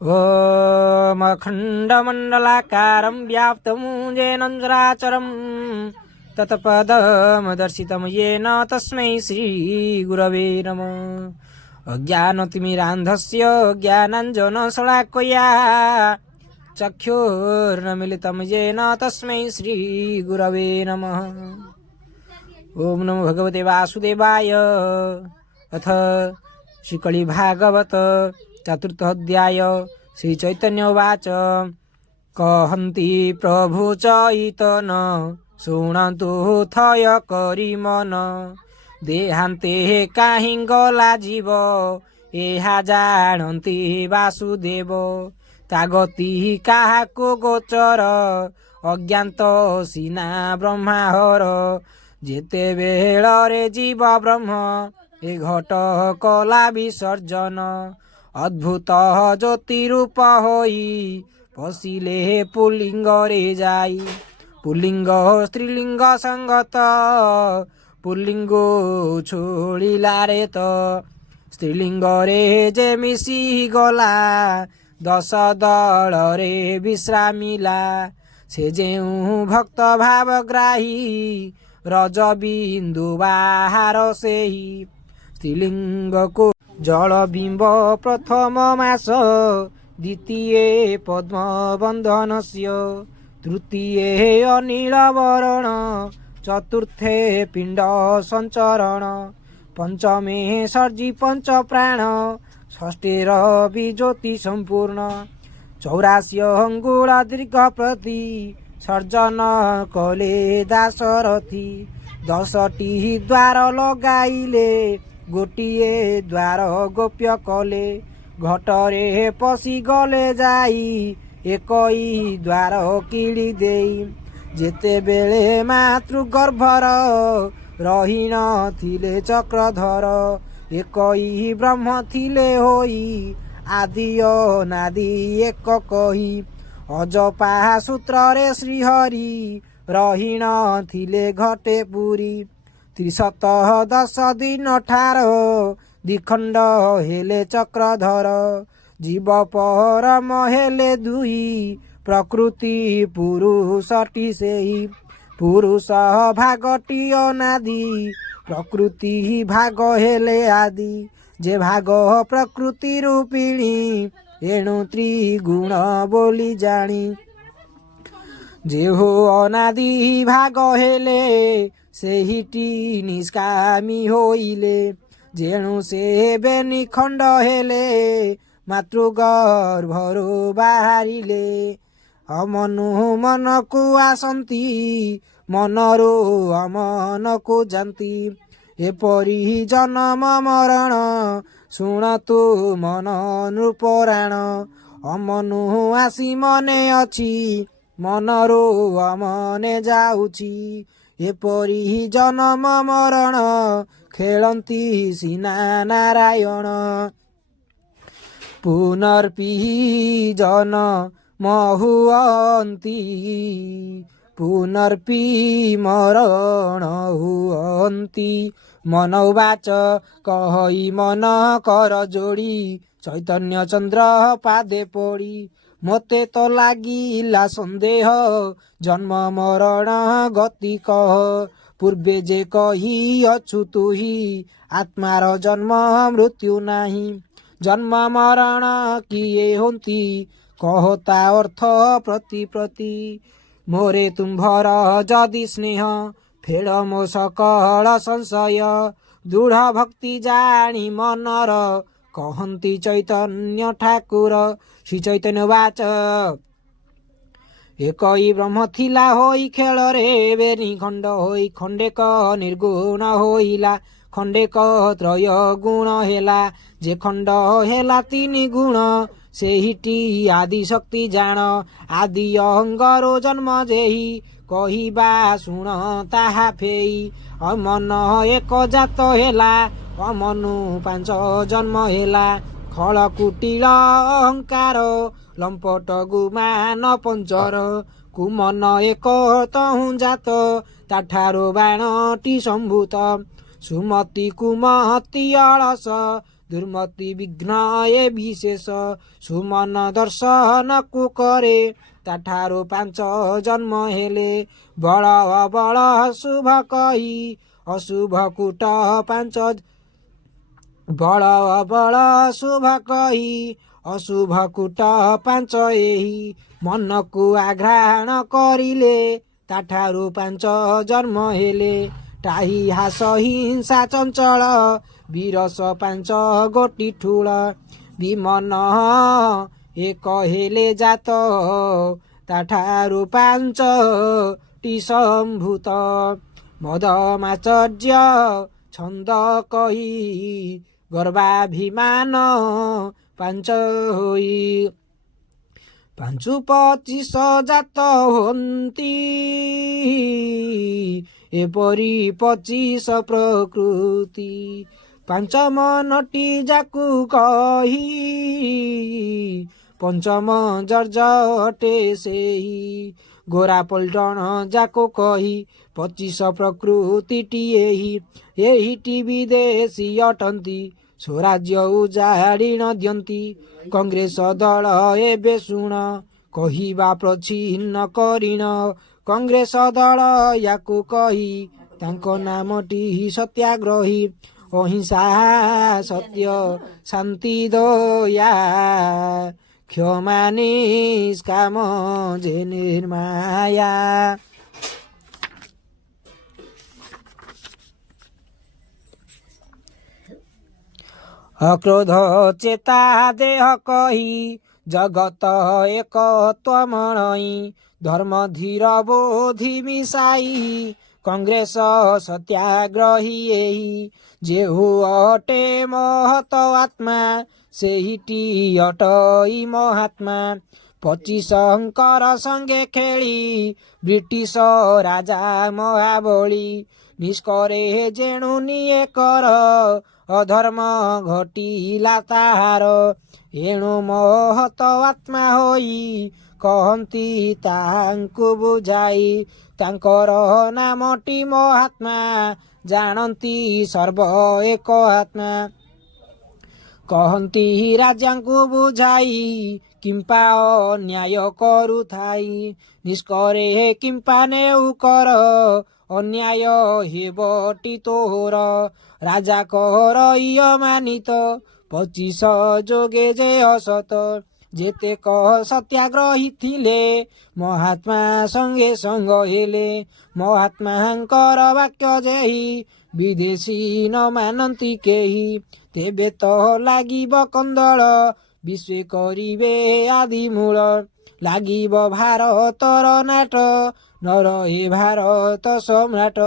ओम अखण्डमण्डलाकारं व्याप्तं येन चराचरं तत्पदं दर्शितं येन तस्मै श्रीगुरवे नमः। अज्ञानतिमिरान्धस्य ज्ञानाञ्जनशलाकया चक्षुर्नमिलितं येन तस्मै श्रीगुरवे नमः। ओम नमो भगवते वासुदेवाय। अथ श्रीकलि भागवत चतुर्थ अध्याय। श्री चैतन्य उवाच कहन्ति प्रभु चैतन शुणन्तु थय करि मन देहान्ते काहीं गला जीव एहा जानन्ति वासुदेव तागति काहाको गोचर अज्ञात सीना ब्रह्माहर जेते बेଳରେ जीव ब्रह्म ए घट कला विसर्जन अद्भुत ज्योति रूप होई पशिले पुलिंग रे जाई पुलिंग स्त्रीलिंग संगत पुलिंग छोड़िला रे तो स्त्रीलिंग रे जे मिसी गला दश दल रे विश्रामिला से जेउ भक्त भावग्राही रज बिंदु बाहार सेही स्त्रीलिंग को जल बिंब प्रथम मास द्वितीय पद्म बंधनस्य तृतीय अनिल वरण चतुर्थे पिंड संचरण पंचमे सर्जी पंच प्राण षष्ठे रवि ज्योति संपूर्ण चौरासी अंगुल दीर्घ प्रति सर्जन कले दासरथी दशटी द्वार लगाइले गोटिए द्वार गोप्य कले घटरे पशि गले जाई एकई द्वार किड़ी देई जेते बेले मातृगर्भर रही नथिले चक्रधर एकई ब्रह्म थिले होई आदि अनादि एक कही अजपा सूत्र रे श्रीहरि रही नथिले घटे पुरी त्रिशत दश दिन ठार द्विखंड हेले चक्रधर जीव परम हेले दुई प्रकृति पुरुषटी सेही पुरुष भागटी अनादि प्रकृति भाग हेले आदि जे भाग प्रकृति रूपिणी एणु त्रिगुण बोली जानी जे हो अनादि भाग हेले सेहिटी निष्कामी होइले जेणु से बेनिखंड हेले मातृगर्भरु बाहरिले अमनु मन को आसंती मनरु अमन को जानती एपरी जन्म मरण शुणतु मन नृपराण अमनु आसी मने अछि मनरु अमने जाउची एपरी जन्म मरण खेलंती सीना नारायण पुनर्पि जन्म हुअन्ति पुनर्पि मरण हुअन्ति मन उवाच कहई मन कर जोड़ी चैतन्य चंद्र पादे पड़ी मोते तो लागिला संदेह जन्म मरण गति कह पूर्वे जे कही अछु तुही आत्मार जन्म मृत्यु नाही जन्म मरण किए होती कहता अर्थ प्रति प्रति मोरे तुम्भर जदि स्नेह फेड़ मो सकल संशय दृढ़ भक्ति जानी मनर कहन्ति चैतन्य ठाकुर श्री चैतन्य वाच एकई ब्रह्म थिला होई खेल रे बेनी खंड होई खंडेक निर्गुण होइला खंडेक त्रय गुण हेला जे खंड हेला तीन गुण सेहिटी आदि शक्ति जान आदि अहंगारो जन्म जेहि कहिबा शुण ताहा फेई अमन एक जात हेला अमनु पांच जन्म हेला खल कुटिल अहंकार लंपट गुमान पंचर कुमन एक तहु जात ताठारो बाणटी संभूत सुमति कुमति अलस ଦୁର୍ମତି ବିଘ୍ନ ଏ ବିଶେଷ ସୁମନ ଦର୍ଶନକୁ କରେ ତାଠାରୁ 5 ଜନ୍ମ ହେଲେ ବଳ ଅବଳ ଶୁଭ କହି ଅଶୁଭ କୂଟ 5 ବଳ ଅବଳ ଶୁଭ କହି ଅଶୁଭ କୂଟ 5 ଏହି ମନକୁ ଆଘ୍ରାଣ କରିଲେ ତାଠାରୁ 5 ଜନ୍ମ ହେଲେ ଟାହି ହାସ ହିଂସା ଚଞ୍ଚଳ ବିରସ 5 ଗୋଟି ଠୁଳ ବିମନ ଏକ ହେଲେ ଜାତ ତାଠାରୁ 5ଟି ସମ୍ଭୂତ ମଦମାଚର୍ଯ୍ୟ ଛନ୍ଦ କହି ଗର୍ବାଭିମାନ 5 ହୋଇ 5-25 ଜାତ ହୁଅନ୍ତି ଏପରି 25 ପ୍ରକୃତି 5 ମନଟି ଯାକୁ କହି ପଞ୍ଚମ ଜର୍ଜ ଅଟେ ସେହି ଗୋରା ପଲ୍ଟଣ ଯାକୁ କହି 25 ପ୍ରକୃତିଟି ଏହିଟି ବିଦେଶୀ ଅଟନ୍ତି ସ୍ୱରାଜ୍ୟ ଉଜାଡ଼ି ନ ଦିଅନ୍ତି କଂଗ୍ରେସ ଦଳ ଏବେ ଶୁଣ କହିବା ପ୍ରଚ୍ଛିନ୍ନ କରିଣ କଂଗ୍ରେସ ଦଳ ୟାକୁ କହି ତାଙ୍କ ନାମଟି ସତ୍ୟାଗ୍ରହୀ ଅହିଂସା ସତ୍ୟ ଶାନ୍ତି ଦୟା କ୍ଷମା ନିଷ୍କାମ ଯେ ନିର୍ମାୟା ଅକ୍ରୋଧ ଚେତା ଦେହ କହି ଜଗତ ଏକ ତ୍ୱମଣଇ ଧର୍ମ ଧୀର ବୋଧି ମିଶାଇ କଂଗ୍ରେସ ସତ୍ୟାଗ୍ରହୀ ଏହି ଯେହୁ ଅଟେ ମହତ ଆତ୍ମା ସେହିଟି ଅଟଇ ମହାତ୍ମା 25ଙ୍କର ସଙ୍ଗେ ଖେଳି ବ୍ରିଟିଶ ରାଜା ମହାବଳୀ ନିଷ୍କରେ ଯେଣୁ ନିଏ କର ଅଧର୍ମ ଘଟିଲା ତାହାର ଏଣୁ ମହତ ଆତ୍ମା ହୋଇ କହନ୍ତି ତାଙ୍କୁ ବୁଝାଇ ତାଙ୍କର ନାମଟି ମହାତ୍ମା ଜାଣନ୍ତି ସର୍ବ ଏକ ଆତ୍ମା କହନ୍ତି ରାଜାଙ୍କୁ ବୁଝାଇ କିମ୍ପା ଅନ୍ୟାୟ କରୁଥାଇ ନିଷ୍କରେ କିମ୍ପା ନେଉ କର ଅନ୍ୟାୟ ହେବଟି ତୋର ରାଜା କର ମାନିତ 25 ଯୋଗେ ଯେ ଅସତ ଯେତେକ ସତ୍ୟାଗ୍ରହୀ ଥିଲେ ମହାତ୍ମା ସଙ୍ଗେ ସଙ୍ଗ ହେଲେ ମହାତ୍ମାଙ୍କର ବାକ୍ୟ ଯେହି ବିଦେଶୀ ନ ମାନନ୍ତି କେହି ତେବେ ତ ଲାଗିବ କନ୍ଦଳ ବିଶ୍ୱେ କରିବେ ଆଦି ମୂଳ ଲାଗିବ ଭାରତର ନାଟ ନର ଏ ଭାରତ ସମ୍ରାଟ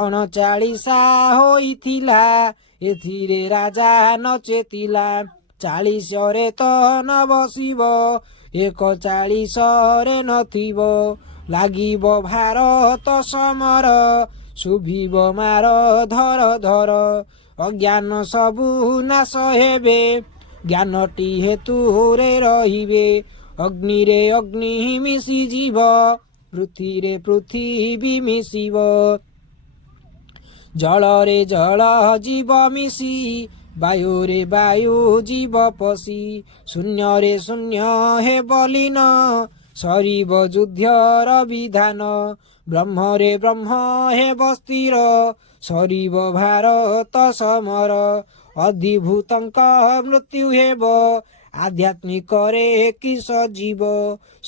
39 ହୋଇଥିଲା ଏଥିରେ ରାଜା ନଚେତିଲା 40ରେ ତ ନ ବସିବ 41ରେ ନଥିବ ଲାଗିବ ଭାରତ ସମର ଶୁଭିବ ମାର ଧର ଧର ଅଜ୍ଞାନ ସବୁ ନାଶ ହେବେ ଜ୍ଞାନଟି ହେତୁରେ ରହିବେ ଅଗ୍ନିରେ ଅଗ୍ନି ମିଶିଯିବ ପୃଥିରେ ପୃଥିବୀ ମିଶିବ ଜଳରେ ଜଳ ଜୀବ ମିଶି ବାୟୁରେ ବାୟୁ ଜୀବ ପଶି ଶୂନ୍ୟରେ ଶୂନ୍ୟ ହେବ ଲୀନ ସରିବ ଯୁଦ୍ଧର ବିଧାନ ବ୍ରହ୍ମରେ ବ୍ରହ୍ମ ହେବ ସ୍ଥିର ସରିବ ଭାରତ ସମର ଅଧିଭୂତଙ୍କ ମୃତ୍ୟୁ ହେବ ଆଧ୍ୟାତ୍ମିକରେ କିସ ଜୀବ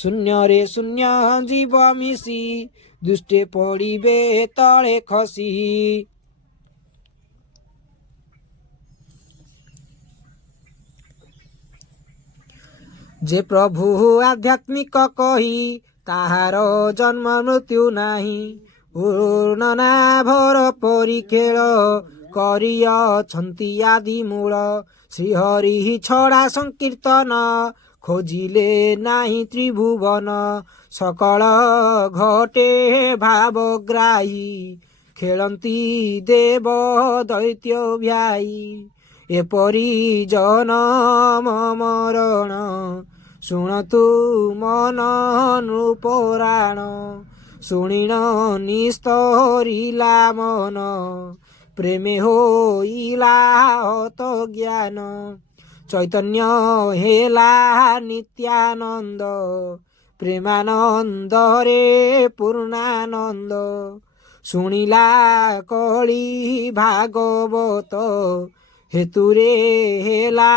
ଶୂନ୍ୟରେ ଶୂନ୍ୟ ଜୀବ ମିଶି ଦୁଷ୍ଟେ ପଡ଼ିବେ ତଳେ ଖସି ଯେ ପ୍ରଭୁ ଆଧ୍ୟାତ୍ମିକ କହି ତାହାର ଜନ୍ମ ମୃତ୍ୟୁ ନାହିଁ ପୂର୍ଣ୍ଣନାଭର ପରି ଖେଳ କରିଅଛନ୍ତି ଆଦି ମୂଳ ଶ୍ରୀହରି ଛଡ଼ା ସଂକୀର୍ତ୍ତନ ଖୋଜିଲେ ନାହିଁ ତ୍ରିଭୁବନ ସକଳ ଘଟେ ଭାବଗ୍ରାହୀ ଖେଳନ୍ତି ଦେବ ଦୈତ୍ୟ ଭ୍ୟାଇ ଏପରି ଜନମ ମରଣ ଶୁଣତୁ ମନ ନୃପରାଣ ଶୁଣିଣ ନିସ୍ତରିଲା ମନ ପ୍ରେମେ ହୋଇଲା ହତ ଜ୍ଞାନ ଚୈତନ୍ୟ ହେଲା ନିତ୍ୟାନନ୍ଦ ପ୍ରେମାନନ୍ଦରେ ପୂର୍ଣ୍ଣାନନ୍ଦ ଶୁଣିଲା କଳି ଭାଗବତ ହେତୁରେ ହେଲା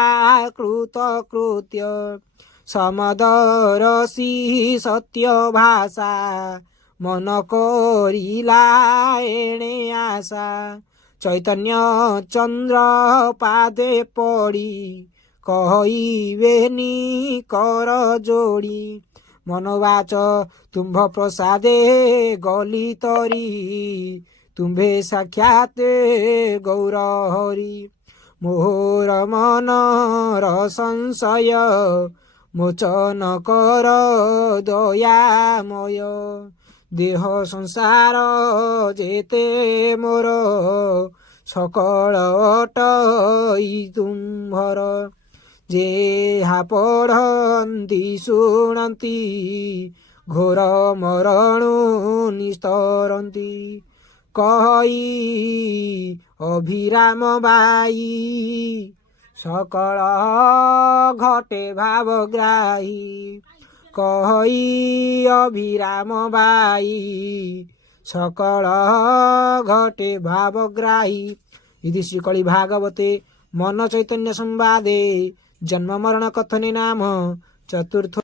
କୃତକୃତ୍ୟ ସମଦରସି ସତ୍ୟ ଭାଷା ମନ କରିଲା ଏଣେ ଆଶା ଚୈତନ୍ୟ ଚନ୍ଦ୍ର ପାଦେ ପଡ଼ି କହିବେନି କର ଯୋଡ଼ି ମନୋବାଚ ତୁମ୍ଭ ପ୍ରସାଦେ ଗଲି ତରି ତୁମ୍ଭେ ସାକ୍ଷାତ ଗୌର ହରି ମୋହର ମନର ସଂଶୟ ମୋଚନ କର ଦୟାମୟ ଦେହ ସଂସାର ଯେତେ ମୋର ସକଳ ଅଟଇ ତୁମ୍ଭର ଯେହା ପଢ଼ନ୍ତି ଶୁଣନ୍ତି ଘୋର ମରଣୁ ନିସ୍ତରନ୍ତି କହି ଅଭିରାମ ବାଇ ସକଳ ଘଟେ ଭାବଗ୍ରାହୀ କହି ଅଭିରାମ ବାଇ ସକଳ ଘଟେ ଭାବଗ୍ରାହୀ ଇତି ଶ୍ରୀକଳି ଭାଗବତେ ମନ ଚୈତନ୍ୟ ସମ୍ବାଦେ ଜନ୍ମ ମରଣ କଥନେ ନାମ ଚତୁର୍ଥ